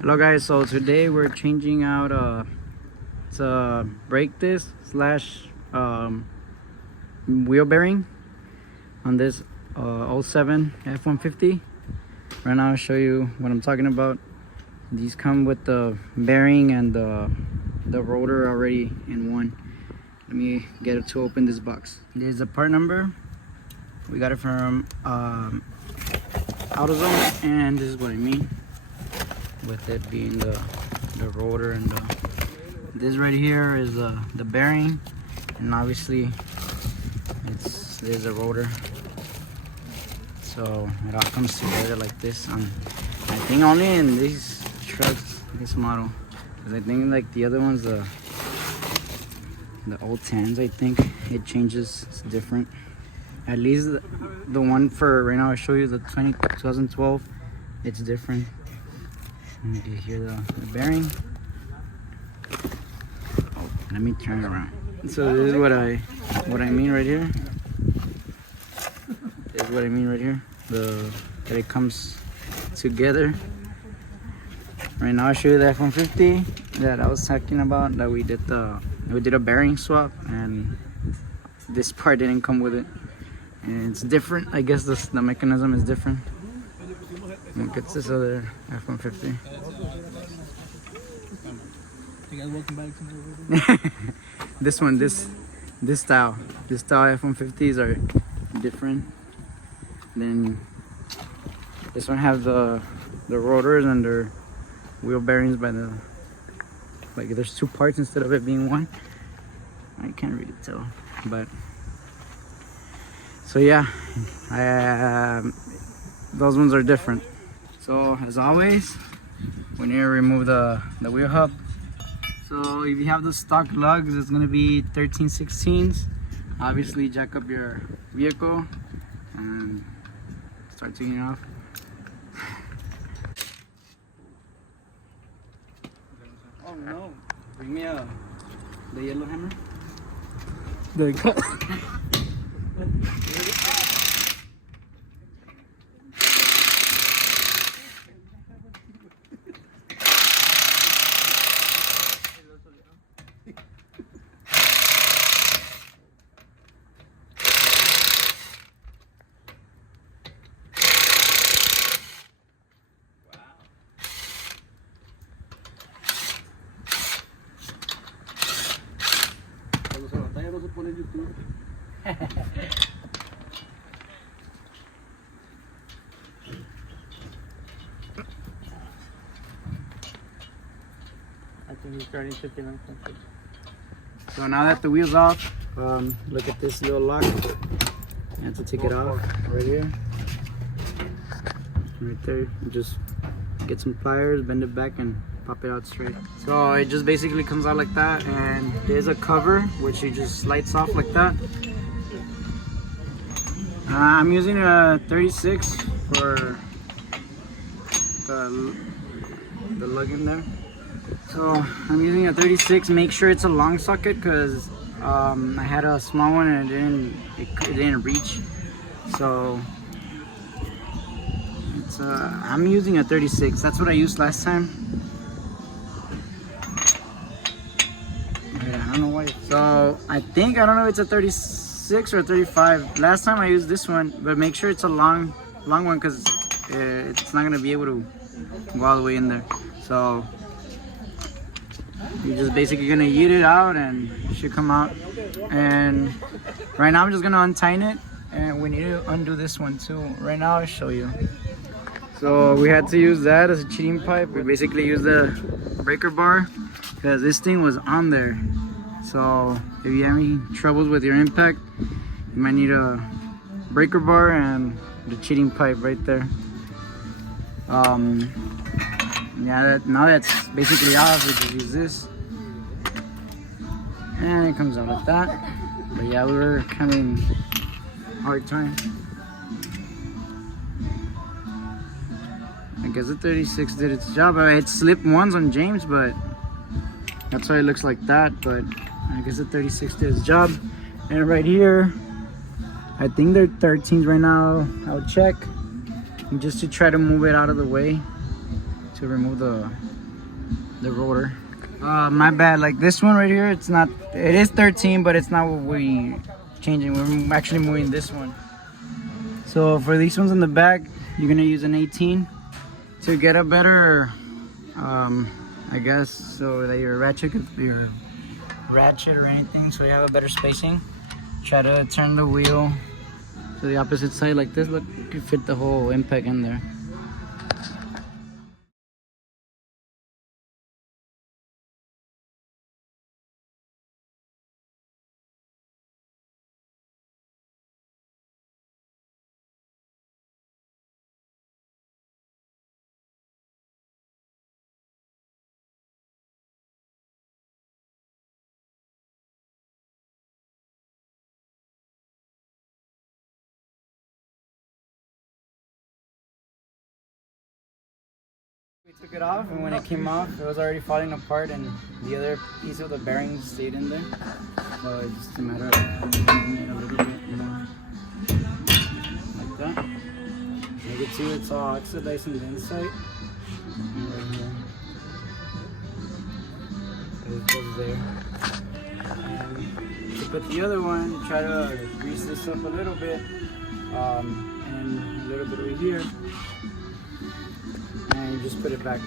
Hello guys, so today we're changing out it's a brake disc slash wheel bearing on this 07 F150. Right now I'll show you what I'm talking about. These come with the bearing and the rotor already in one. Let me get it to open this box. There's the part number. We got it from AutoZone, and this is what I mean with it being the rotor, and this right here is the bearing, and obviously there's a rotor. So it all comes together like this. I think only in these trucks, this model, because I think like the other ones, the old 10s, I think it changes. It's different. At least the one for right now I show you, the 2012, it's different. And you hear the bearing. Oh, let me turn it around. So this is what I mean right here. This is what I mean right here. That it comes together. Right now I show you the F150 that I was talking about, that we did a bearing swap, and this part didn't come with it. And it's different. I guess the mechanism is different. Look at this other F150. You guys welcome back to This one, this style F150s are different. Then this one has the rotors and their wheel bearings by the, like there's two parts instead of it being one. I can't really tell, but so yeah, those ones are different. So as always, we need to remove the wheel hub. So if you have the stock lugs, it's gonna be 13/16. Obviously jack up your vehicle and start taking it off. Oh no, bring me the yellow hammer. I think he's starting to feel uncomfortable. So now that the wheel's off, look at this little lock. You have to take it off right here. Right there. You just get some pliers, bend it back, and pop it out straight. So it just basically comes out like that, and there's a cover which it just slides off like that. I'm using a 36 for the lug in there. So I'm using a 36. Make sure it's a long socket, because I had a small one and it didn't reach. So it's I'm using a 36. That's what I used last time. Yeah, I don't know why. So I don't know if it's a 36 or 35. Last time I used this one, but make sure it's a long one, because it's not gonna be able to go all the way in there. So you're just basically gonna yeet it out and it should come out. And right now I'm just gonna untighten it, and we need to undo this one too. Right now I'll show you. So we had to use that as a cheating pipe. We basically used the breaker bar because this thing was on there. So if you have any troubles with your impact, you might need a breaker bar and the cheating pipe right there. Yeah, now that's basically off. We just use this, and it comes out like that. But yeah, we were having a hard time. I guess the 36 did its job. I had slipped ones on James, but that's why it looks like that. But I guess the 36 did its job. And right here, I think they're 13s right now. I'll check just to try to move it out of the way to remove the rotor. My bad. Like this one right here, it's not. It is 13, but it's not what we changing. We're actually moving this one. So for these ones in the back, you're gonna use an 18 to get a better, I guess, so that your ratchet or anything, so you have a better spacing. Try to turn the wheel to the opposite side like this. Look, you can fit the whole impact in there. We took it off, and when it came off, it was already falling apart, and the other piece of the bearing stayed in there. So it's just a matter of moving it a little bit more, like that. You can see it's all oxidized on the inside. And right here. So it goes there. And to put the other one, try to grease this up a little bit, and a little bit over here. And you just put it back.